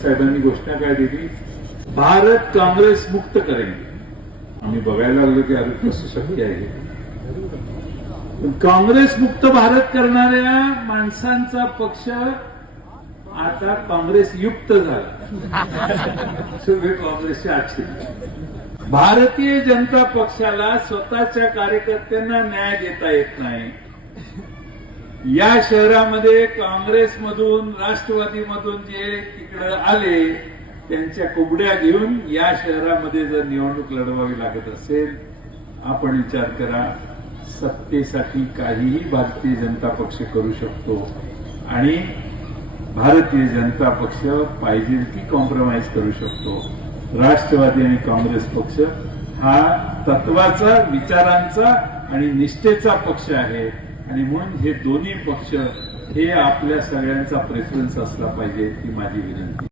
साहेबांनी घोषणा काय दिली, भारत काँग्रेस मुक्त करेल. आम्ही बघायला लागलो की अरे कसं शक्य आहे. काँग्रेस मुक्त भारत करणाऱ्या माणसांचा पक्ष आता काँग्रेस युक्त झाला. सगळे काँग्रेसचे आठशे. भारतीय जनता पक्षाला स्वतःच्या कार्यकर्त्यांना न्याय देता येत नाही. या शहरामध्ये काँग्रेसमधून राष्ट्रवादीमधून जे तिकडे आले त्यांच्या कुबड्या घेऊन या शहरामध्ये जर निवडणूक लढवावी लागत असेल, आपण विचार करा. सत्तेसाठी काहीही भारतीय जनता पक्ष करू शकतो आणि भारतीय जनता पक्ष पाहिजे ती कॉम्प्रोमाइज करू शकतो. राष्ट्रवादी आणि काँग्रेस पक्ष हा तत्वाचा, विचारांचा आणि निष्ठेचा पक्ष आहे आणि म्हणून हे दोन्ही पक्ष हे आपल्या सगळ्यांचा प्रेफरन्स असला पाहिजे, ही माझी विनंती.